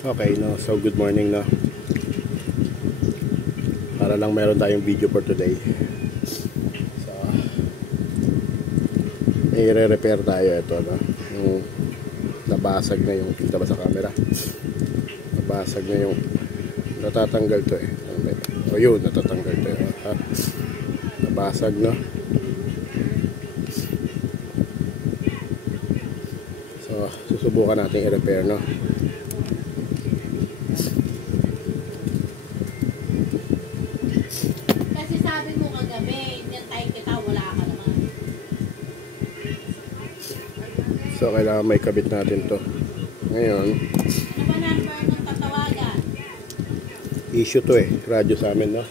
Okay, no. So, good morning, no. Para lang meron tayong video for today. So, i-repair tayo ito, no. Yung nabasag na yung, kita ba sa camera? Nabasag na yung, natatanggal to eh. O yun, natatanggal to eh. Ha? Nabasag, no. So, susubukan natin i-repair, no. So, kailangan may kabit natin to. Ngayon, issue to eh. Radyo sa amin, no?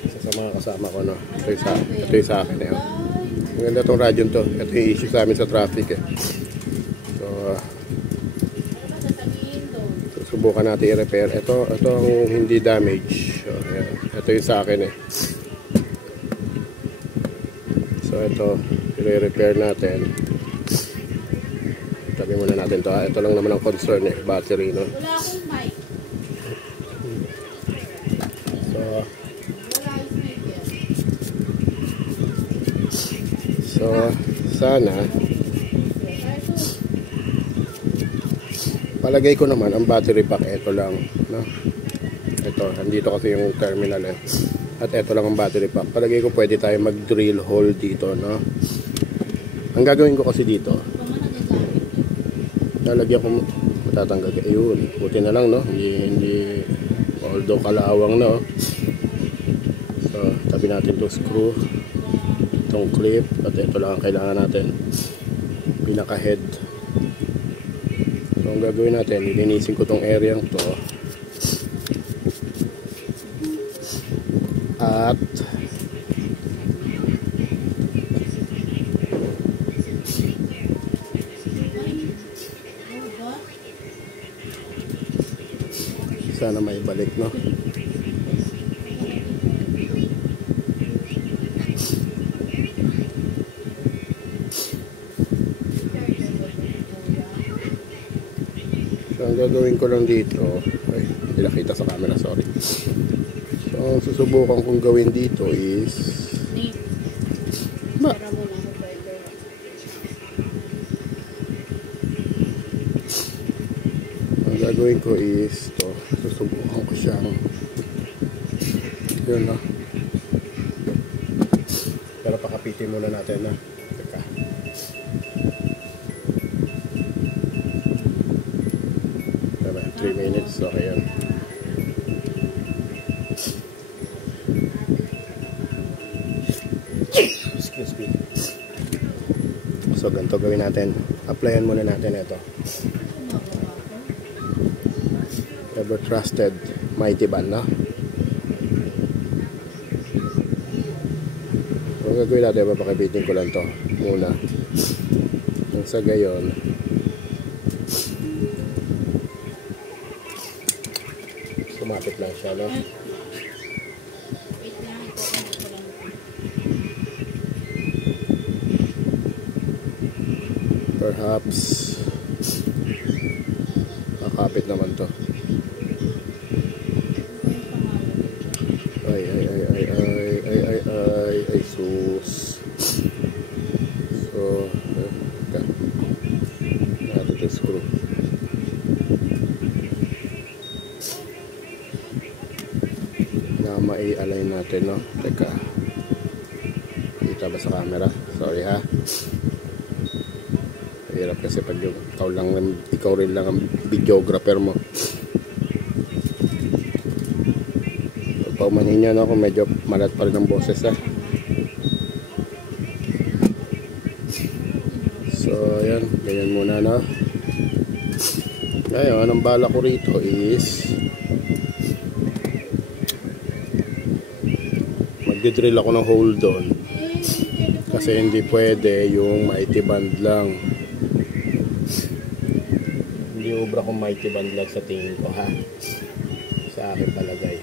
Isa sa mga kasama ko, no? Ito yung sa akin, eh. Ang ganda tong radyo to. Ito yung issue sa amin sa traffic, eh. So, subukan natin i-repair. Ito ang hindi damage. So, ito yung sa akin, eh. So, ito, i-repair natin. Tabi muna natin to. Ito lang naman ang concern eh, battery, no? Wala akong mic. So, sana palagay ko naman ang battery pack ito lang, no? Ito, andito kasi yung terminal eh. At ito lang ang battery pack. Palagay ko pwede tayo mag-drill hole dito, no? Ang gagawin ko kasi dito, lalagyan ko, matatanggal ka, yun, buti na lang, no? Hindi although kalawang, no? So, tabi natin itong screw, itong clip, at ito lang ang kailangan natin, pinaka head. So, ang gagawin natin, lilinisin ko itong area to, at sana may balik, no? So, ang gagawin ko lang dito, ay, hindi nakita sa camera, sorry. So, ang susubukan kong gawin dito is ang gagawin ko is to, susubukan ko siyang yun, no? Pero pakapitin muna natin, na teka, diba, 3 minutes, okay yan. Excuse me. So, ganito gawin natin, applyan muna natin ito. Ever trusted Mighty Band, no? Ang gagawin natin, papakabitin ko lang to muna. Nang sa gayon, sumapit lang siya, no? Perhaps kakapit naman to. Ay, sus. So, teka. Natin ito screw. Na mai-align natin, no? Teka. Kita ba sa camera? Sorry, ha? Hirap kasi pag yung ikaw rin lang ang videographer mo. Paumanhin nyo, no, kung medyo malat pa rin ang boses, ha. So, ayan, ganyan muna, no. Ngayon, ang bala ko rito is magdidrill ako ng hole doon kasi hindi pwede yung Mighty Band lang. Hindi ubra kung Mighty Band lang sa tingin ko, ha, sa akin palagay.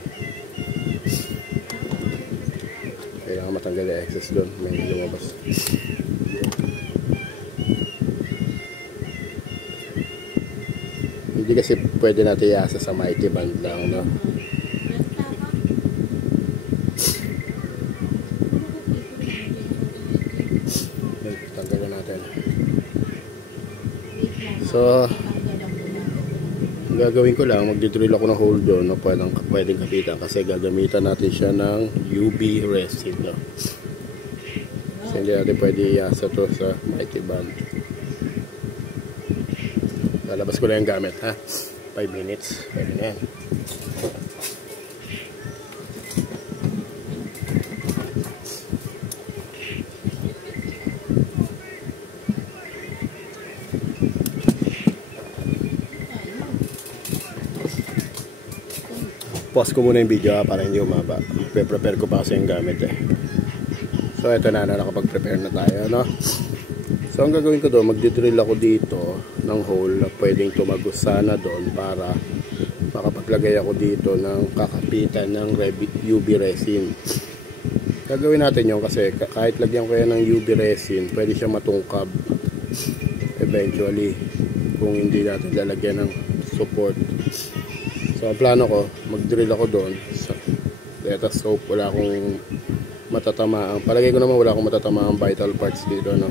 Kailangan matanggal yung excess doon, may lumabas. Hindi kasi pwede natin iasa sa mighty band lang, no? Tanggalin natin. So, gagawin ko lang, magdidrill ako ng hole doon, no? Pwedeng kapitan kasi gagamitan natin siya ng UV resin, no? Kasi hindi natin pwede iasa to sa mighty band. Lalabas ko lang yung gamit, ha? 5 minutes, pwede na yan. Pause ko muna yung video, ha, para hindi umaba. Prepare ko pa kasi yung gamit, eh. So ito na, nakapag-prepare na tayo, no? So ang gagawin ko doon, magdidrill ako dito ng hole na pwedeng tumagos sana doon para makapaglagay ako dito ng kakapitan ng UV resin. Gagawin natin yun kasi kahit lagyan ko yan ng UV resin, pwede siya matungkab eventually kung hindi natin lalagyan ng support. So ang plano ko, mag-drill ako doon sa lettuce soap. Wala akong matatamaan. Palagay ko naman wala akong matatamaan vital parts dito, no?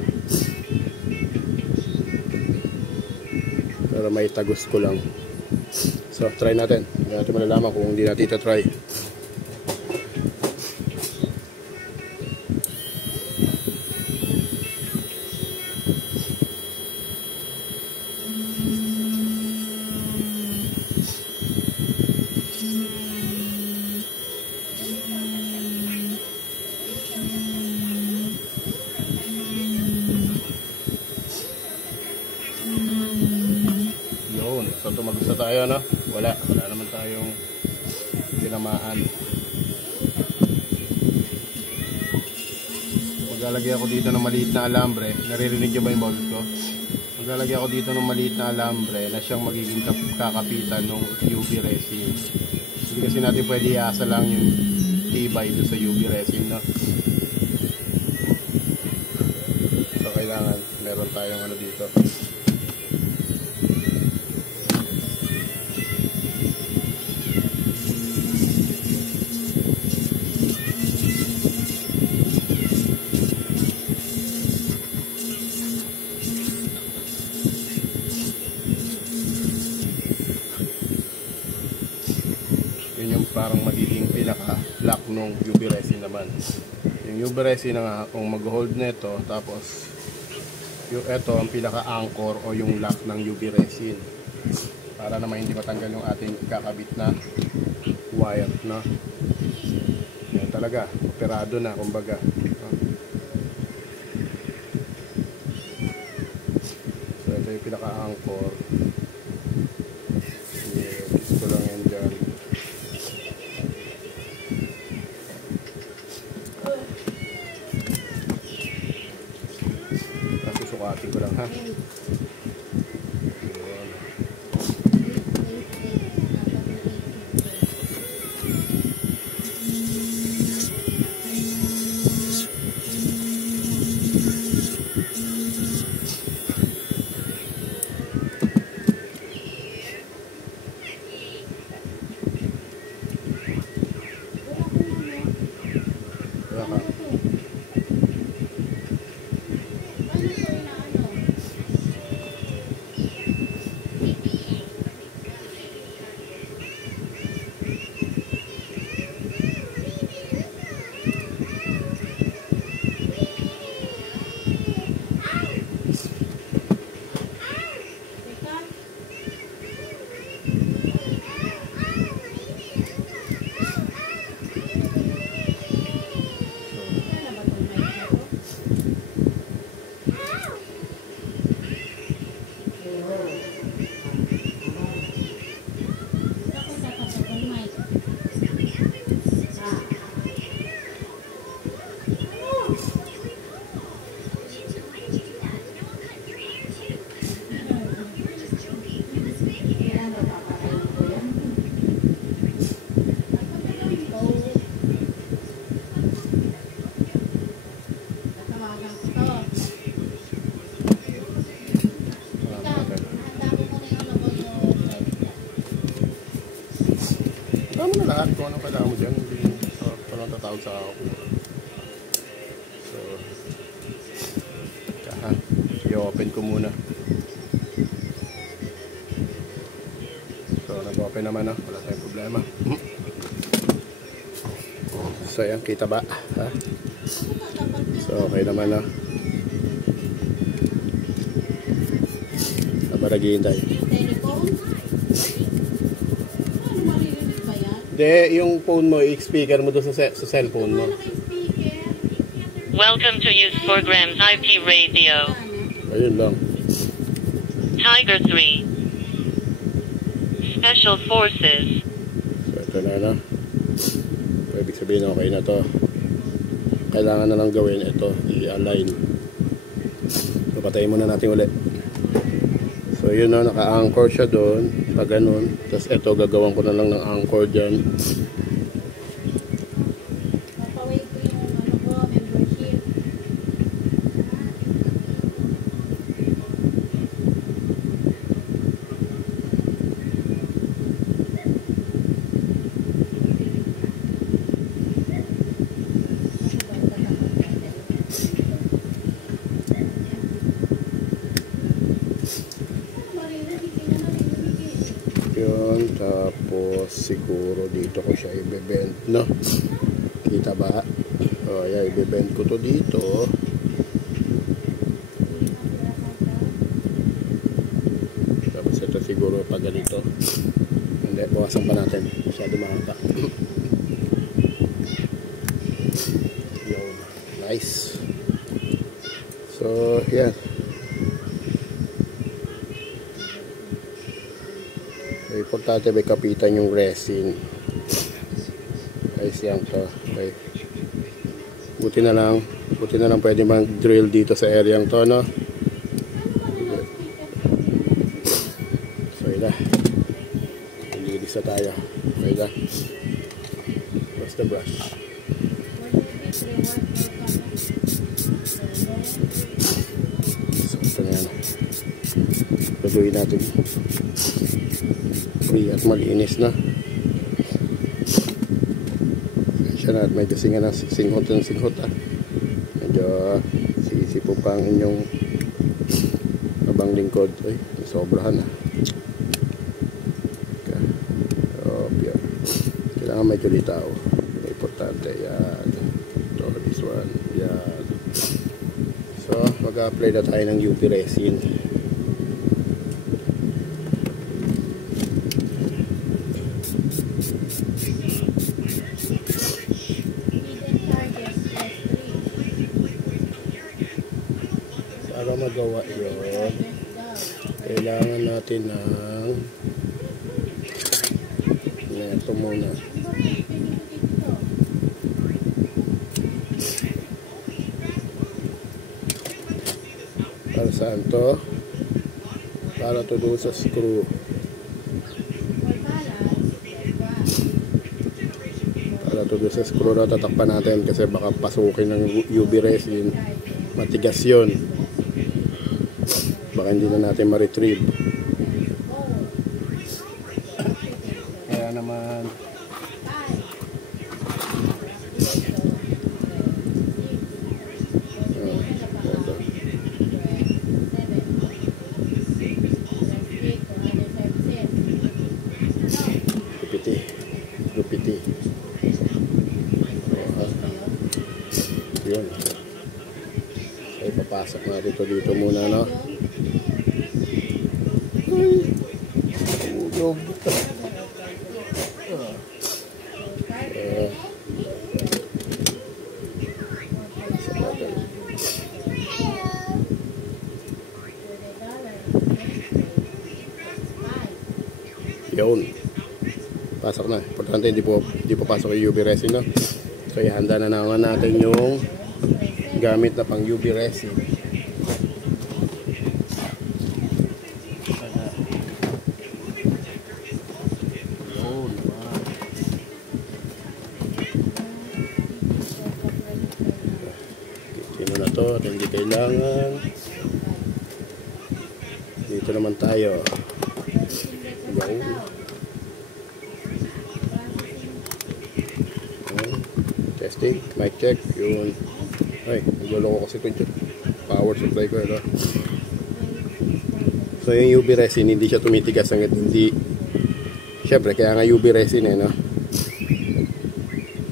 Pero may tagos ko lang. So try natin. Hindi natin malalaman kung hindi natin ita-try. So tumagos na tayo, no? Wala naman tayong tinamaan. Maglalagay ako dito ng maliit na alambre. Naririnig nyo ba yung boses ko? Maglalagay ako dito ng maliit na alambre na siyang magiging kakapitan ng UV resin. Hindi kasi natin pwede iasa lang yung tibay doon sa UV resin, no? So kailangan meron tayong ano dito. Parang magiging pinaka-lock nung UV resin naman. Yung UV resin na kung mag-hold nito, tapos yung ito ang pinaka-anchor o yung lock ng UV resin. Para naman hindi matanggal yung ating kakabit na wire, no? Yan talaga, operado na kumbaga. So ito yung pinaka-anchor. Ito lang yan dyan. Susukatin ko lang, ha. mo na lahat kung anong kailangan mo dyan. Hindi walang tatawag sa ako. So, tsaka, i-open ko muna. So, nag-open naman na. Wala tayong problema. So, yan. Kita ba? Ha? So, okay naman na. Habang naghihintay. Hindi, yung phone mo, i-speaker mo doon sa cellphone mo. Welcome to Use Programs IP Radio. Ayun lang. Tiger 3. Special Forces. So, ito na. So, ibig sabihin, okay na to. Kailangan na lang gawin ito, i-align. So, patayin muna natin ulit. So, yun na, naka-anchor siya doon. Pag ganun. Tapos, ito, gagawan ko na lang ng anchor dyan. Yun, tapos siguro dito ko siya i-bend, no? Kita ba? O, ayan, i-bend ko to dito. Tapos ito siguro pag ganito. Hindi, bawasan pa natin. Masyado mahaba. Yun, nice. So, yan. Importante may kapitan yung resin. Ayos yan to. Okay. Buti na lang pwede mag-drill dito sa area to, no? So, ila. Lilis na tayo. Ila. Where's the brush? So, ito na yan. Paluin natin. Free at malinis na. Siya na at may kasingan ng singhot ah. Medyo sisipo pa ang inyong abang lingkod. Ay, sobrahan ah. Okay. Kailangan medyo litaw. Importante yan. Ito, this one. Yan. So, mag-apply na tayo ng UV resin. Para magawa yun, kailangan natin ng ito muna. Para saan to? Para to doon sa screw. Para to doon sa screw na tatakpan natin kasi baka pasukin ng UV resin. Matigas yun. Baka hindi na natin ma-retrieve. Kaya naman gupiti. Yun. So, ipapasok natin ito dito muna, no? Yun. Pasok na. Importante hindi po pasok yung UV resin, no? So, ihanda na naman natin yung gamit na pang UV resin. Sino na to? Hindi kailangan. Dito naman tayo. Yun. think. Mic check. Yun. Ay, nagulo ko kasi ito. Power supply ko. Ito. So yung UV resin, hindi siya tumitigas hanggat hindi. Siyempre, kaya nga UV resin no?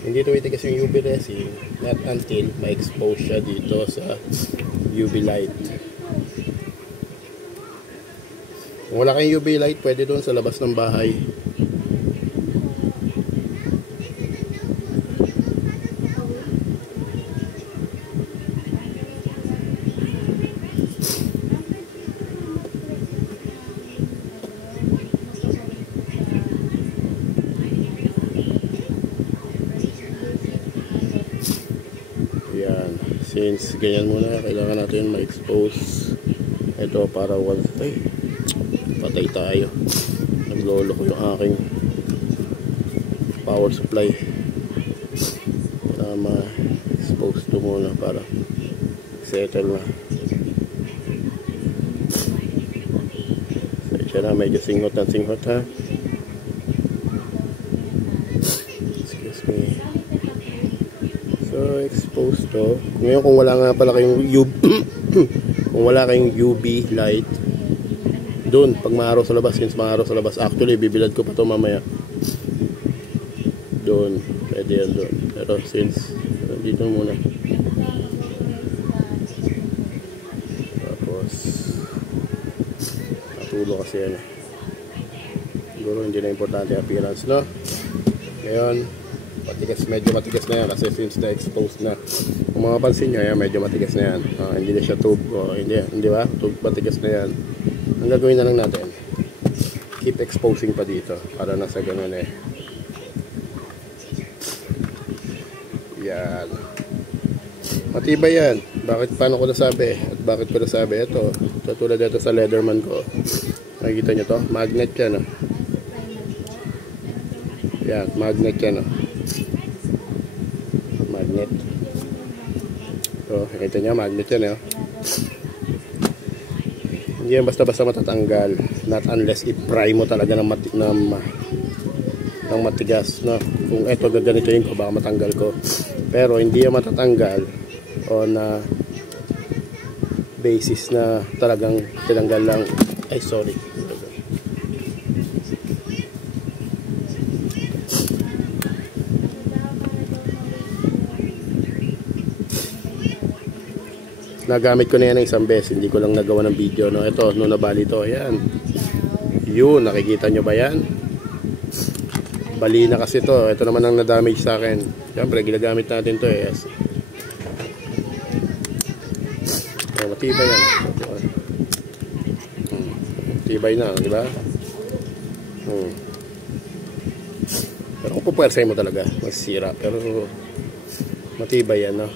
Hindi tumitigas yung UV resin not until ma-expose siya dito sa UV light. Kung wala kayong UV light, pwede doon sa labas ng bahay. Yan. Since ganyan muna, kailangan natin ma-expose ito para ay, patay tayo. Naglolo ko yung aking power supply. Ma-expose to muna para settle na. So, ito na, medyo singhot ha. Excuse me. So, expose to. Ngayon, kung wala nga pala kayong kung wala kayong UV light doon, pag maaraw sa labas, since maaraw sa labas, actually, bibilad ko pa to mamaya. Doon, pwede yan doon. Pero since, dito muna. Tapos, natulo kasi yan. Siguro, hindi na importante appearance, no? Ngayon, medyo matigas na yan kasi since na-expose na. Kung mapapansin nyo, yan, medyo matigas na yan. Hindi na siya tube. Hindi ba? Tube matigas na yan. Ang gagawin na lang natin, keep exposing pa dito para nasa ganun yan. Matibay yan. Paano ko nasabi? At bakit ko nasabi? Ito, tulad dito sa Leatherman ko. Nakikita nyo to? Magnet yan. Yan, magnet yan. Magnet. So, nakita nyo, magnet yan. Hindi yan basta-basta matatanggal. Not unless i-pry mo talaga ng matigas. No? Kung ito gaganitoin ko, baka matanggal ko. Pero hindi yan matatanggal on basis na talagang tinanggal lang. Ay, sorry. Nagamit ko na yan ng isang beses, hindi ko lang nagawa ng video, no? Ito, nung nabali to, ayan. Yun, nakikita nyo ba yan? Bali na kasi to. Ito naman ang na-damage sa akin. Siyempre, ginagamit natin to yes. Matibay yan. Matibay na, di ba? Pero kung pupersay mo talaga, masisira. Pero matibay yan, no?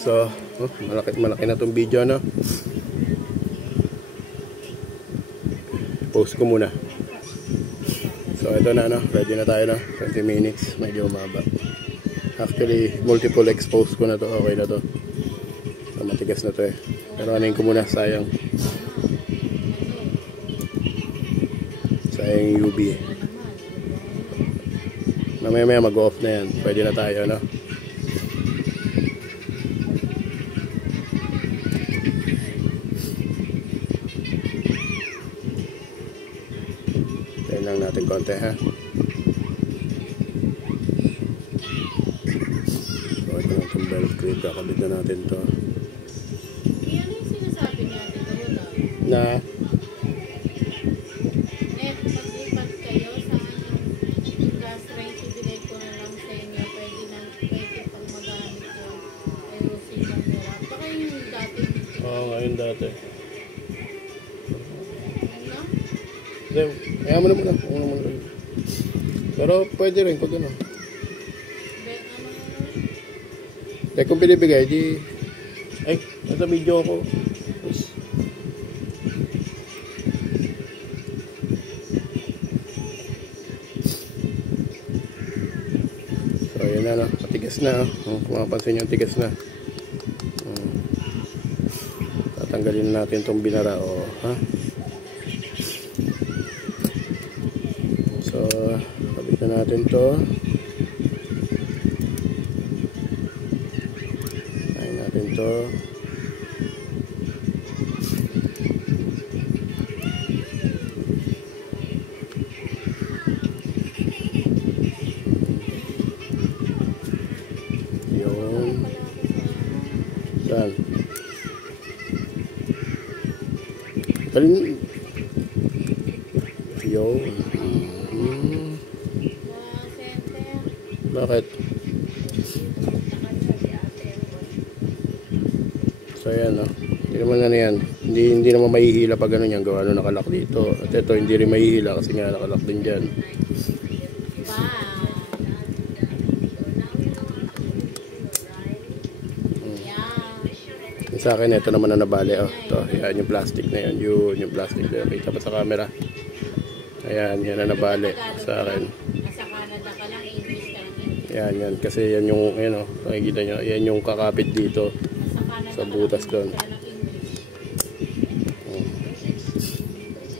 So, malaki na tong video, no? Post ko muna. So, ito na, no? Ready na tayo, no? 20 minutes. Medyo umaba. Actually, multiple expose ko na to. Okay na to. So, matigas na to eh. Pero anin ko muna, sayang. Sayang yung UV. Mamaya mag-off na yan. Pwede na tayo, no? Tayo lang natin konti, ha? So, ito na itong belt clip. Kakabit na natin to. Yan yung sinasabi niya, dito Na? Pag-ipat kayo, saan yung gas range, ibigay ko na lang sa inyo. Pwede pang magamit yun. Ayusin yung nila. Baka yung dati. Oo, ngayon dati. Ano? Hindi, kaya mo na muna. Pero pwede rin pag ano. Eh kung binibigay, di... Ay, nasa video ko. So, yun na, no? Matigas na. Kung mapapansin nyo, tigas na. Tatanggalin natin itong binara. O, ha? So, kabit na natin to. Kain natin to. Yun. Saan? Yun. Bakit? So ayan, no? Hindi naman ano yan. Hindi naman mahihila pag ano yan. Gawa nakalak dito. At ito hindi rin mahihila kasi nga nakalak din dyan. Sa akin ito naman na nabali. Oh, ito, yan yung plastic na yun. Yung plastic na yun. Kita pa sa camera. Ayan, yan na nabali sa akin. Nasa Canada ka lang, English ka lang. Yan. Kasi yan yung, ano, nakikita nyo. Yan yung kakapit dito. Sa butas doon.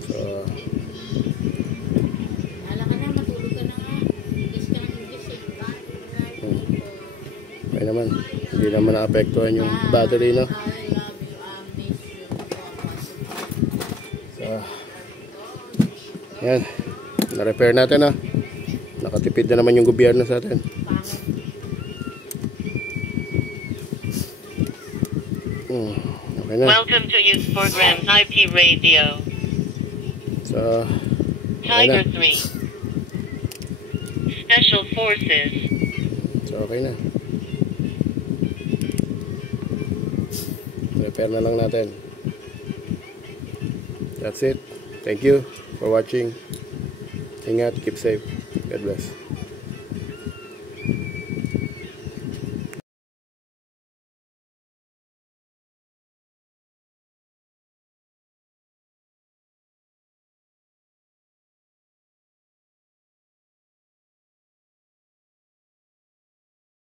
So, Ala ka na, matulog ka na nga. English ka ng English eh. okay naman. Hindi naman naapektuhan yung battery, no? So, yan. Na-repair natin, ha? Nakatipid na naman yung gobyerno sa atin. Okay na. Welcome to Use 4 Grams IP Radio. So, Tiger okay 3. Special Forces. So, okay na. Repair na lang natin. That's it. Thank you for watching. Ingat, keep safe. God bless.